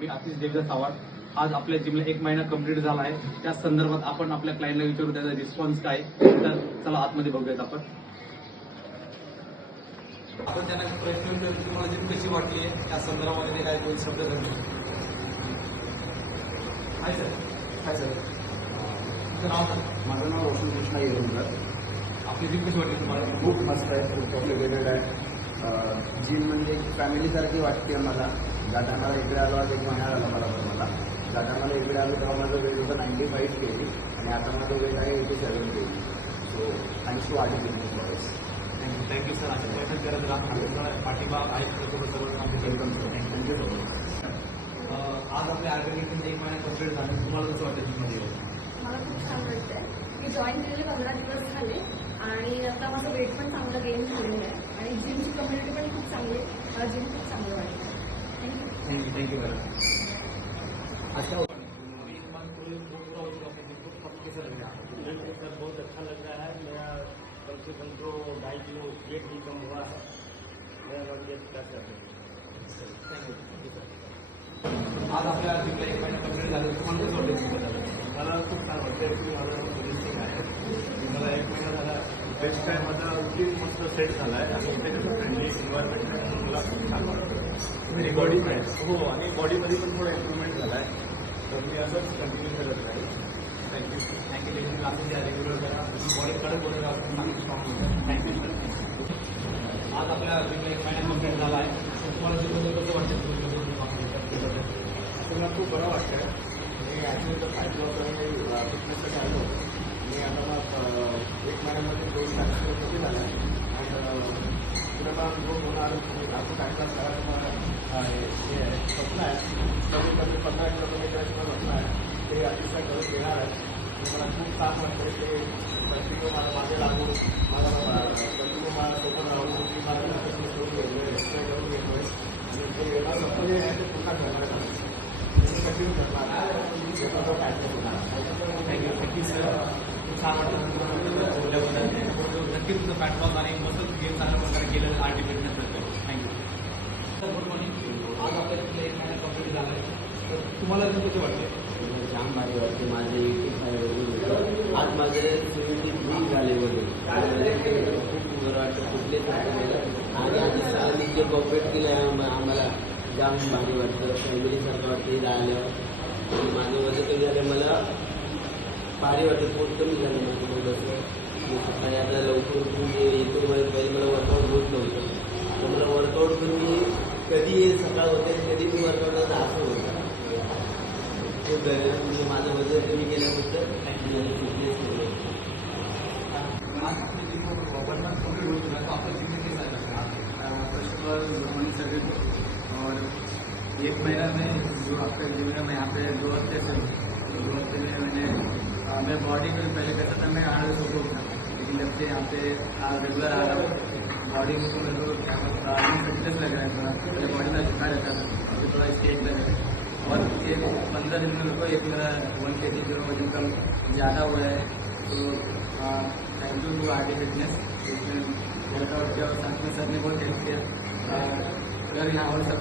मी आतिश देवदा सावड. आज आपल्या जिमला 1 महिना कंप्लीट झाला आहे. त्या संदर्भात आपण आपल्या क्लायंटला विचारू त्याचा रिस्पॉन्स काय. तर चला आतमध्ये बघूयात आपण त्यांना प्रश्न विचारू तुम्हाला जिम कशी वाटली आहे त्या संदर्भामध्ये काय दोन शब्द घडले. Hi sir. Hi sir. तुमचं नाव सर? माझं नाव रोशन कृष्णा येऊनकर. आपली जिम कशी वाटली तुम्हाला? खूप मस्त आहे, खूप कॉम्प्लिकेटेड आहे. जिम म्हणजे फॅमिलीसारखी वाटते मला. जाताना इकडे आलो, आज 1 महिना झाला मला. जाताना इकडे आलो तेव्हा माझं वेट होतं 95 kg आणि आता माझं वेट आहे 87 kg. So thanks to artist business. Thank you sir. अशा प्रयत्न करत राहा. पाठिंबा आहे welcome sir. Thank you so much. आज आपल्या आर्टिस्ट 1 महिना कंप्लीट झाला. तुम्हाला कसं वाटतं जिममध्ये? मला खूप छान वाटतंय. मी जॉईन केलेले 15 दिवस झाले आणि आता माझं वेट पण चांगलं गेन झालेलं आहे आणि जिमची कम्युनिटी पण खूप चांगली आहे. मला जिम खूप चांगलं वाटतं. थँक्यू. Thank you madam. सर बहुत अच्छा लग रहा है. मेरा कम से कम तो 2.5 किलो वेट भी कम हुआ है. मैं वर्क कर सकता हूँ. आज आपल्या जिमला 1 महिना कंप्लीट झाला. तुम्हाला कसं वाटतं? मला खूप छान वाटतं की माझं फिनिशिंग आहे. मला 1 महिना झाला. बेस्ट आहे माझा रुटीन मस्त सेट झाला आहे आणि इथे कसं फ्रेंडली एन्व्हायरमेंट आहे. मला खूप छान वाटतं. मेरी बॉडी आहे हो आणि बॉडीमध्ये पण थोडा इम्प्रूव्हमेंट झाला आहे. तर मी असंच कंटिन्यू करत राहील. थँक्यू. तुम्ही क्लासेस या रेग्युलर करा. बॉडी कडक होतं चांगली स्ट्रॉंग होतं. Thank you sir. आज आपल्या जिमला 1 महिना कंप्लीट झाला आहे. तुम्हाला जिममध्ये कसं वाटतं? मला खूप बरं वाटतं. मी ॲक्च्युली तर फायदा होतं मी फिटनेससाठी आलो. मी आता मग 1 महिन्यामध्ये 2 लाख कमी झाला आहे आणि पुढे मला ग्रो होणार. असं काय करायचं मला हे स्वप्न आहे. कमी कमी 15 किलोमीटरचं स्वप्न आहे. ते अतिशय करून देणार आहे. मला खूप छान वाटतं ते कंटिन्यू मला मागे लागून मला कंटिन्यू मला सोबत राहून मी मला करून घेतो आहे, एक्सप्लेन करून घेतो आहे आणि ते येणार स्वप्न जे आहे ते पुन्हा करणार आहे. कंटिन्यू करणार थँक्यू. Thank you sir. खूप छान वाटतं बोलल्याबद्दल. नक्की तुमचं प्लॅटफॉर्म आणि मस्त गेम चांगल्या प्रकारे केलं आर्टी फिटनेसबद्दल. Thank you sir. Good morning. आज आपल्या तिथलं 1 महिना कंप्लीट झाला आहे. तर तुम्हाला कसं वाटतं? छान भारी वाटते. माझे आज माझे 73 झाले वगैरे खूप बरं वाटतं. कुठले आणि आधी सरांनी जे कॉपरेट केलं आहे आम्हाला जाम भारी वाटतं. फॅमिलीसारखं वाटतं इथं आल्यावर. माझं वजन कमी झालं मला भारी वाटतं. पोट कमी झालं माझं थोडंसं. मी सकाळी आता लवकर उठून इथून पहिले मला वर्कआउट होत नव्हतं. तर मला वर्कआउट पण मी कधी सकाळ होते कधी मी वर्कआउट असं होतं. खूप म्हणजे माझं वजन कमी केल्याबद्दल फिटनेस केलं. आज आपल्या जिमवर 1 मंथ कंप्लीट होत होता. तो आपल्या जिमने किती झाला? First of all good morning सभी को. और 1 महीना में जो आपका जिम है मैं यहाँ पे 2 हफ्ते से 2 हफ्ते में मैंने मेरे बॉडी को पहले कैसा था मैं 8 बजे सुबह उठा लेकिन जब से यहाँ पे रेगुलर आ रहा हूँ बॉडी में तो मेरे को क्या फिटनेस लग रहा है. थोड़ा पहले बॉडी में झुका रहता था अभी थोड़ा स्टेट लग रहा है और ये 15 दिन में मेरे को एक मेरा 1 kg जो वजन कम ज़्यादा हुआ है. तो thank you to Arty fitness. इसमें वर्कआउट किया और साथ में सर ने बहुत हेल्प किया. अगर यहाँ और सब